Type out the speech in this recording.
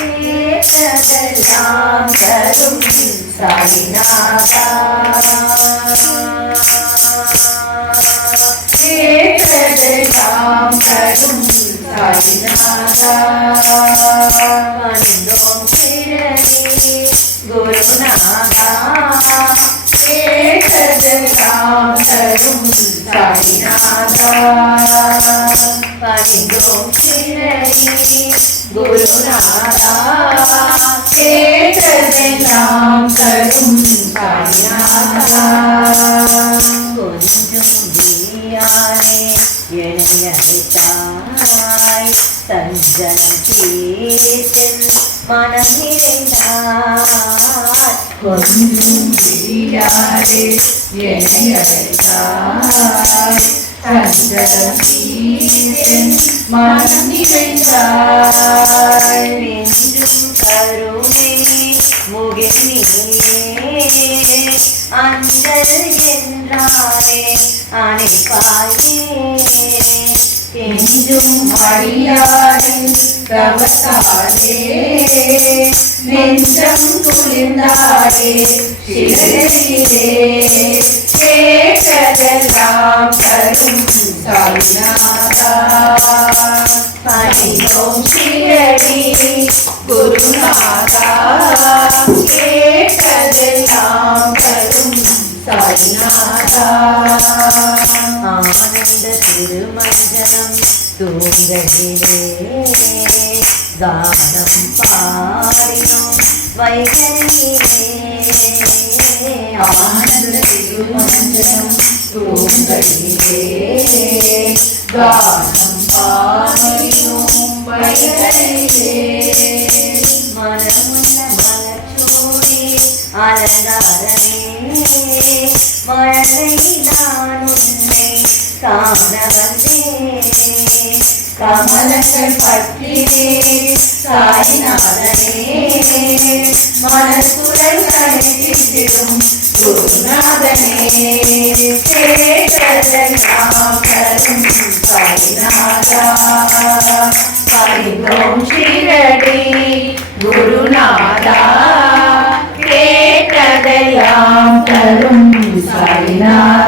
கேட்டதெல்லாம் தரும் சாய்நாதா கேட்டதெல்லாம் தரும் சாய்நாதா வந்தோம் சிரணி குருநாதா கேட்டதெல்லாம் தரும் சாய்நாதா வந்தோம் சிரணி குருநாதா கேட்டதெல்லாம் தரும் சாய்நாதா கொஞ்சம் விழியாலே என்னை அழைத்தாய் சஞ்சலம் தீர்த்தென் மனம் நிறைந்தாய் கொஞ்சம் விழியாலே என்னை அழைத்தாய் சஞ்சலம் தீர்த்தென் மனம் நிறைந்தாய் என்றும் கருணை முகினியே அஞ்சல் என்றாலே அணைப்பாயே என்றும் அடியாரின் தவத்தாலே நெஞ்சம் குளிர்ந்தாலே சிறையிலே கேட்டதெல்லாம் தரும் சாய்நாதா பணியோம் சிரடி குருநாதா கேட்டதெல்லாம் தரும் சாய்நாதா ஆனந்த திருமஞ்சனம் தூங்ககிலே கானம் பாடினோம் வைகரிலே ஆனந்த திருமஞ்சனம் தூங்ககிலே கானம் பாடினோம் வைகரிலே மனமுள்ள மலச்சோடி அலங்காரமே மழலை நான் உன்னை காண வந்தேன் கமலங்கள் பற்றினே சாய்நாதனே மனக்குரல் கணித்திடும் குருநாதனே கேட்டதெல்லாம் தரும் சாய்நாதா பணிந்தோம் சிரடி குருநாதா கேட்டதெல்லாம் தரும் சாய்நாதா